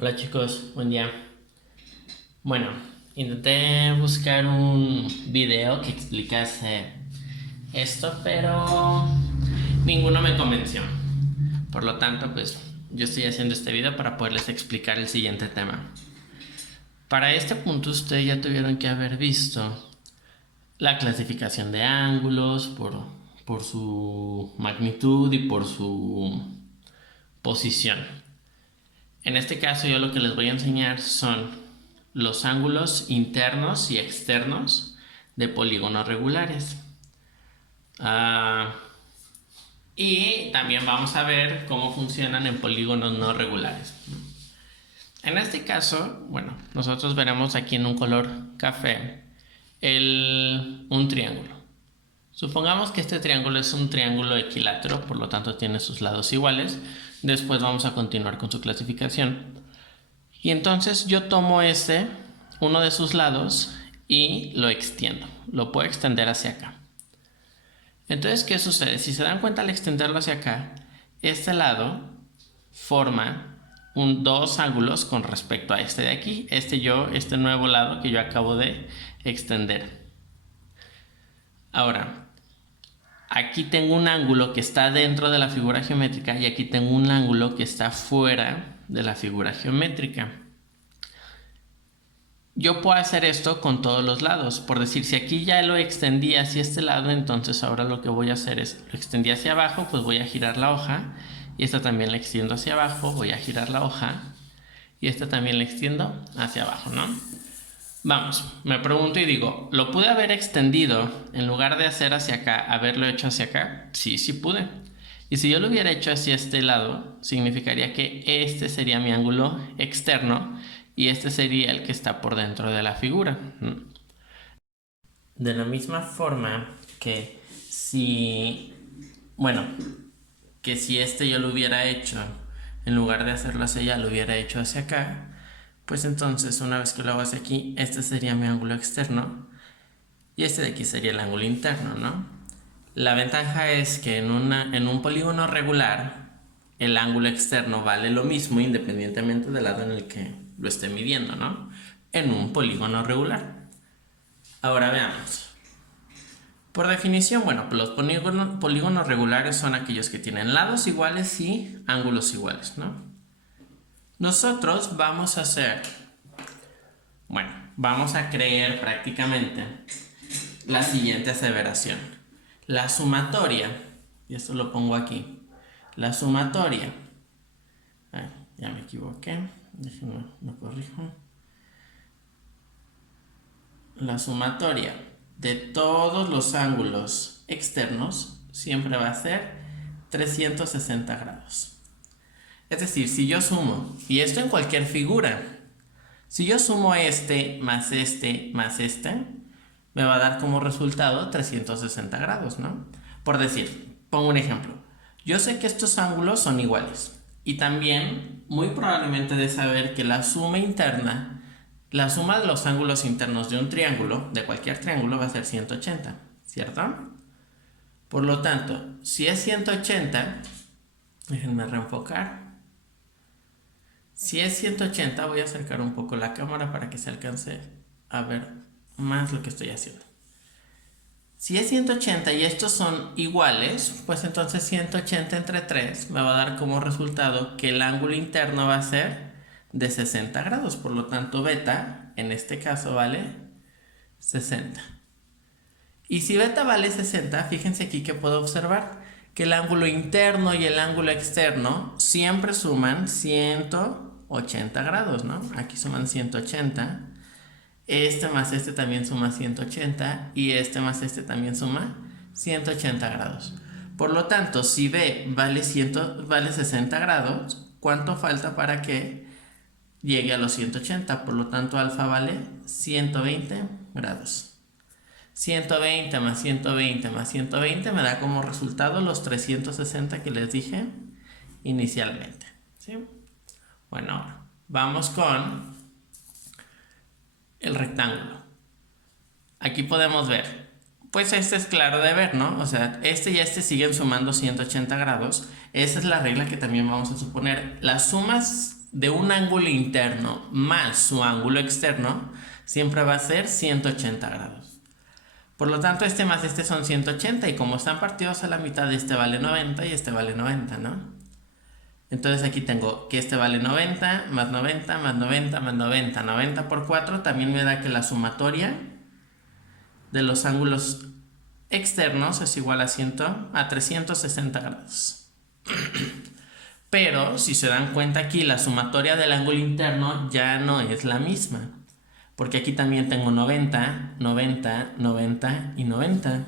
Hola chicos, buen día. Bueno, intenté buscar un video que explicase esto, pero ninguno me convenció. Por lo tanto, pues yo estoy haciendo este video para poderles explicar el siguiente tema. Para este punto ustedes ya tuvieron que haber visto la clasificación de ángulos por su magnitud y por su posición. En este caso yo lo que les voy a enseñar son los ángulos internos y externos de polígonos regulares. Y también vamos a ver cómo funcionan en polígonos no regulares. En este caso, bueno, nosotros veremos aquí en un color café un triángulo. Supongamos que este triángulo es un triángulo equilátero, por lo tanto tiene sus lados iguales. Después vamos a continuar con su clasificación. Y entonces yo tomo uno de sus lados, y lo extiendo. Lo puedo extender hacia acá. Entonces, ¿qué sucede? Si se dan cuenta, al extenderlo hacia acá, este lado forma dos ángulos con respecto a este de aquí. Este nuevo lado que yo acabo de extender. Ahora, aquí tengo un ángulo que está dentro de la figura geométrica y aquí tengo un ángulo que está fuera de la figura geométrica. Yo puedo hacer esto con todos los lados. Por decir, si aquí ya lo extendí hacia este lado, entonces ahora lo que voy a hacer es, lo extendí hacia abajo, pues voy a girar la hoja. Y esta también la extiendo hacia abajo, voy a girar la hoja. Y esta también la extiendo hacia abajo, ¿no? Vamos, me pregunto y digo, ¿lo pude haber extendido en lugar de hacer hacia acá, haberlo hecho hacia acá? Sí, sí pude. Y si yo lo hubiera hecho hacia este lado, significaría que este sería mi ángulo externo y este sería el que está por dentro de la figura. De la misma forma que que si yo lo hubiera hecho, en lugar de hacerlo hacia allá, lo hubiera hecho hacia acá, pues entonces una vez que lo hago hacia aquí, este sería mi ángulo externo y este de aquí sería el ángulo interno, ¿no? La ventaja es que en un polígono regular, el ángulo externo vale lo mismo independientemente del lado en el que lo esté midiendo, ¿no? En un polígono regular. Ahora veamos. Por definición, bueno, los polígonos regulares son aquellos que tienen lados iguales y ángulos iguales, ¿no? Nosotros vamos a creer prácticamente la siguiente aseveración. La sumatoria, y esto lo pongo aquí, la sumatoria, ya me equivoqué, déjenme, lo corrijo. La sumatoria de todos los ángulos externos siempre va a ser 360 grados. Es decir, si yo sumo, y esto en cualquier figura, si yo sumo este, más este, me va a dar como resultado 360 grados, ¿no? Por decir, pongo un ejemplo. Yo sé que estos ángulos son iguales. Y también, muy probablemente de saber que la suma de los ángulos internos de un triángulo, de cualquier triángulo, va a ser 180, ¿cierto? Por lo tanto, si es 180, déjenme reenfocar. Si es 180, voy a acercar un poco la cámara para que se alcance a ver más lo que estoy haciendo. Si es 180 y estos son iguales, pues entonces 180 entre 3 me va a dar como resultado que el ángulo interno va a ser de 60 grados. Por lo tanto, beta, en este caso, vale 60. Y si beta vale 60, fíjense aquí que puedo observar que el ángulo interno y el ángulo externo siempre suman 180 grados, ¿no? Aquí suman 180. Este más este también suma 180 y este más este también suma 180 grados. Por lo tanto, si B vale 60 grados, ¿cuánto falta para que llegue a los 180? Por lo tanto, alfa vale 120 grados. 120 más 120 más 120 me da como resultado los 360 que les dije inicialmente, ¿sí? Bueno, ahora vamos con el rectángulo. Aquí podemos ver, pues este es claro de ver, ¿no? O sea, este y este siguen sumando 180 grados. Esa es la regla que también vamos a suponer. Las sumas de un ángulo interno más su ángulo externo siempre va a ser 180 grados. Por lo tanto, este más este son 180 y como están partidos a la mitad, este vale 90 y este vale 90, ¿no? Entonces aquí tengo que este vale 90, más 90, más 90, más 90. 90 por 4 también me da que la sumatoria de los ángulos externos es igual a 360 grados. Pero si se dan cuenta aquí, la sumatoria del ángulo interno ya no es la misma. Porque aquí también tengo 90, 90, 90 y 90.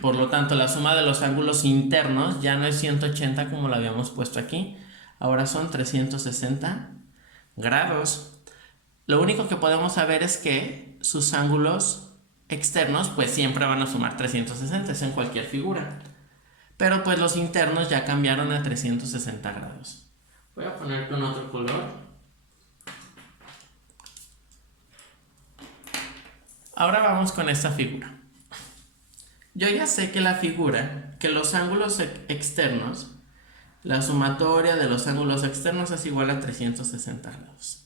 Por lo tanto, la suma de los ángulos internos ya no es 180 como lo habíamos puesto aquí. Ahora son 360 grados. Lo único que podemos saber es que sus ángulos externos pues siempre van a sumar 360, es en cualquier figura. Pero pues los internos ya cambiaron a 360 grados. Voy a poner con otro color. Ahora vamos con esta figura. Yo ya sé que la figura, que los ángulos externos, la sumatoria de los ángulos externos es igual a 360 grados.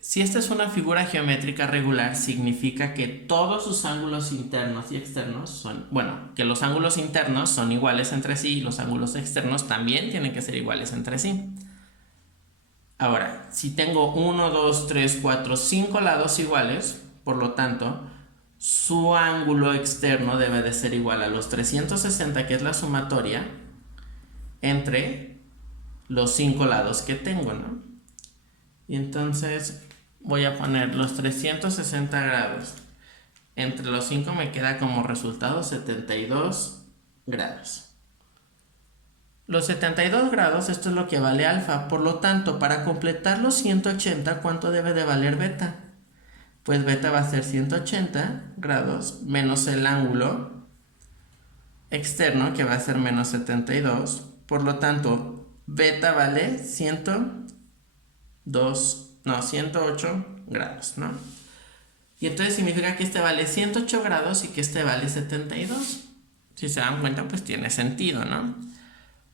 Si esta es una figura geométrica regular, significa que todos sus ángulos internos y externos son, bueno, que los ángulos internos son iguales entre sí y los ángulos externos también tienen que ser iguales entre sí. Ahora, si tengo 1, 2, 3, 4, 5 lados iguales, por lo tanto, su ángulo externo debe de ser igual a los 360, que es la sumatoria, entre los 5 lados que tengo, ¿no? Y entonces voy a poner los 360 grados. Entre los 5 me queda como resultado 72 grados. Los 72 grados, esto es lo que vale alfa. Por lo tanto, para completar los 180, ¿cuánto debe de valer beta? Pues beta va a ser 180 grados menos el ángulo externo, que va a ser menos 72. Por lo tanto, beta vale 108 grados, ¿no? Y entonces significa que este vale 108 grados y que este vale 72. Si se dan cuenta, pues tiene sentido, ¿no?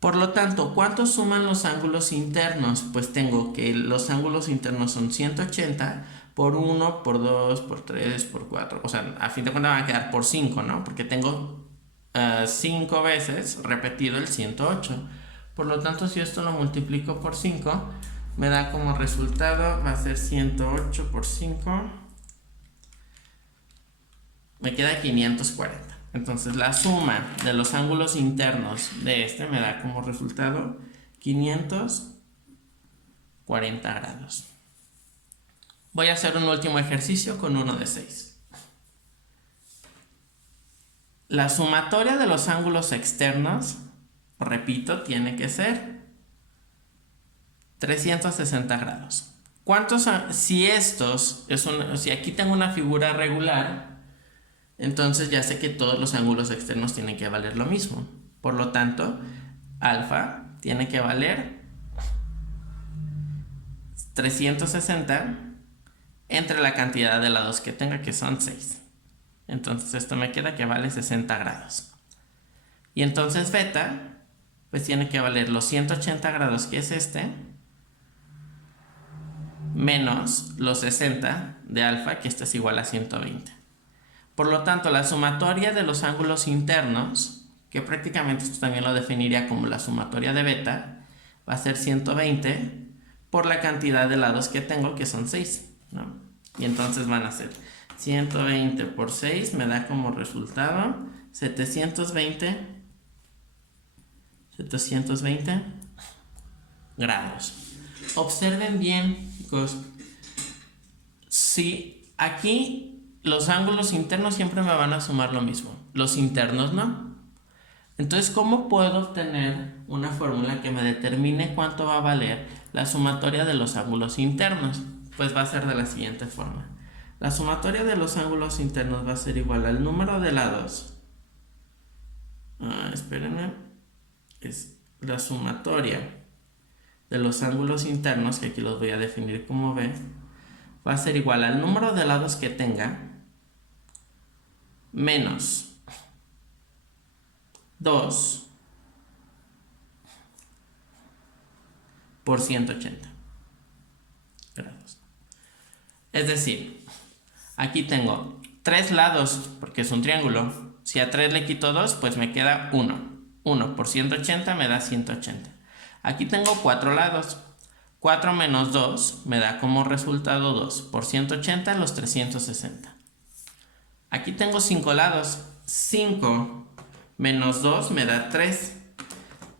Por lo tanto, ¿cuánto suman los ángulos internos? Pues tengo que los ángulos internos son 180 por 1, por 2, por 3, por 4. O sea, a fin de cuentas van a quedar por 5, ¿no? Porque tengo 5 veces repetido el 108. Por lo tanto, si esto lo multiplico por 5, me da como resultado, va a ser 108 por 5. Me queda 540. Entonces la suma de los ángulos internos de este me da como resultado 540 grados. Voy a hacer un último ejercicio con uno de 6. La sumatoria de los ángulos externos, repito, tiene que ser 360 grados. Si aquí tengo una figura regular, entonces ya sé que todos los ángulos externos tienen que valer lo mismo. Por lo tanto, alfa tiene que valer 360 entre la cantidad de lados que tenga, que son 6. Entonces esto me queda que vale 60 grados. Y entonces beta, pues tiene que valer los 180 grados, que es este, menos los 60 de alfa, que este es igual a 120. Por lo tanto, la sumatoria de los ángulos internos, que prácticamente esto también lo definiría como la sumatoria de beta, va a ser 120 por la cantidad de lados que tengo, que son 6, ¿no? Y entonces van a ser 120 por 6, me da como resultado 720 grados. Observen bien, chicos. Si aquí los ángulos internos siempre me van a sumar lo mismo, los internos no. Entonces, ¿cómo puedo obtener una fórmula que me determine cuánto va a valer la sumatoria de los ángulos internos? Pues va a ser de la siguiente forma. La sumatoria de los ángulos internos va a ser igual al número de lados. Espérenme. Es la sumatoria de los ángulos internos, que aquí los voy a definir como B, va a ser igual al número de lados que tenga menos 2 por 180 grados. Es decir, aquí tengo 3 lados, porque es un triángulo. Si a 3 le quito 2, pues me queda 1. 1 por 180 me da 180. Aquí tengo 4 lados. 4 menos 2 me da como resultado 2 por 180 los 360. Aquí tengo 5 lados. 5 menos 2 me da 3.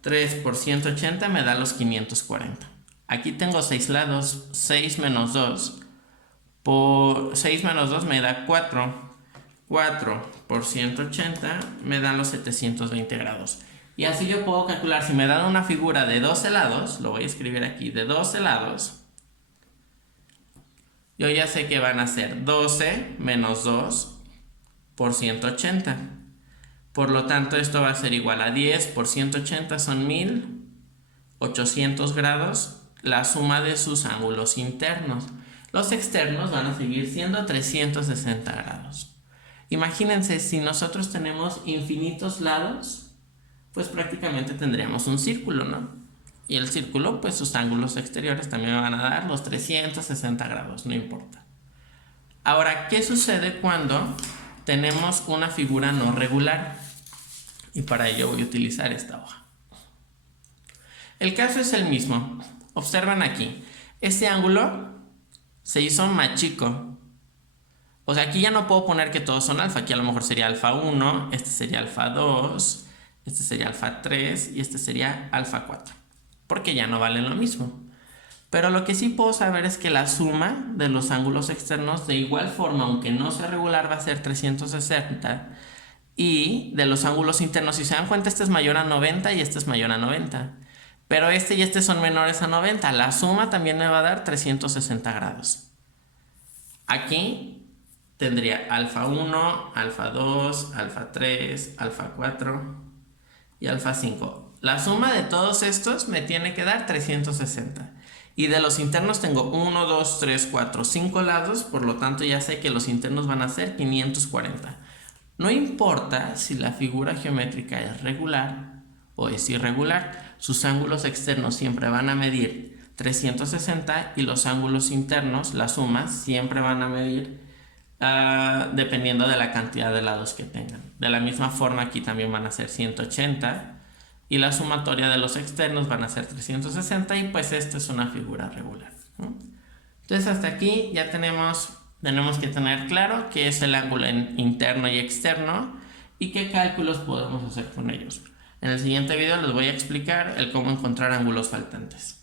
3 por 180 me da los 540. Aquí tengo 6 lados. 6 menos 2 por 6 menos 2 me da 4. 4 por 180 me dan los 720 grados. Y así yo puedo calcular, si me dan una figura de 12 lados, lo voy a escribir aquí, de 12 lados, yo ya sé que van a ser 12 menos 2 por 180. Por lo tanto, esto va a ser igual a 10 por 180, son 1800 grados, la suma de sus ángulos internos. Los externos van a seguir siendo 360 grados. Imagínense, si nosotros tenemos infinitos lados, pues prácticamente tendríamos un círculo, ¿no? Y el círculo, pues sus ángulos exteriores también me van a dar los 360 grados, no importa. Ahora, ¿qué sucede cuando tenemos una figura no regular? Y para ello voy a utilizar esta hoja. El caso es el mismo. Observen aquí. Este ángulo se hizo más chico. O sea, aquí ya no puedo poner que todos son alfa. Aquí a lo mejor sería alfa 1, este sería alfa 2, este sería alfa 3 y este sería alfa 4. Porque ya no valen lo mismo. Pero lo que sí puedo saber es que la suma de los ángulos externos de igual forma, aunque no sea regular, va a ser 360. Y de los ángulos internos, si se dan cuenta, este es mayor a 90 y este es mayor a 90. Pero este y este son menores a 90. La suma también me va a dar 360 grados. Aquí tendría alfa 1, alfa 2, alfa 3, alfa 4 y alfa 5. La suma de todos estos me tiene que dar 360. Y de los internos tengo 1, 2, 3, 4, 5 lados. Por lo tanto ya sé que los internos van a ser 540. No importa si la figura geométrica es regular o es irregular. Sus ángulos externos siempre van a medir 360 y los ángulos internos, la suma, siempre van a medir dependiendo de la cantidad de lados que tengan. De la misma forma aquí también van a ser 180 y la sumatoria de los externos van a ser 360 y pues esta es una figura regular, ¿no? Entonces hasta aquí ya tenemos que tener claro qué es el ángulo interno y externo y qué cálculos podemos hacer con ellos. En el siguiente video les voy a explicar el cómo encontrar ángulos faltantes.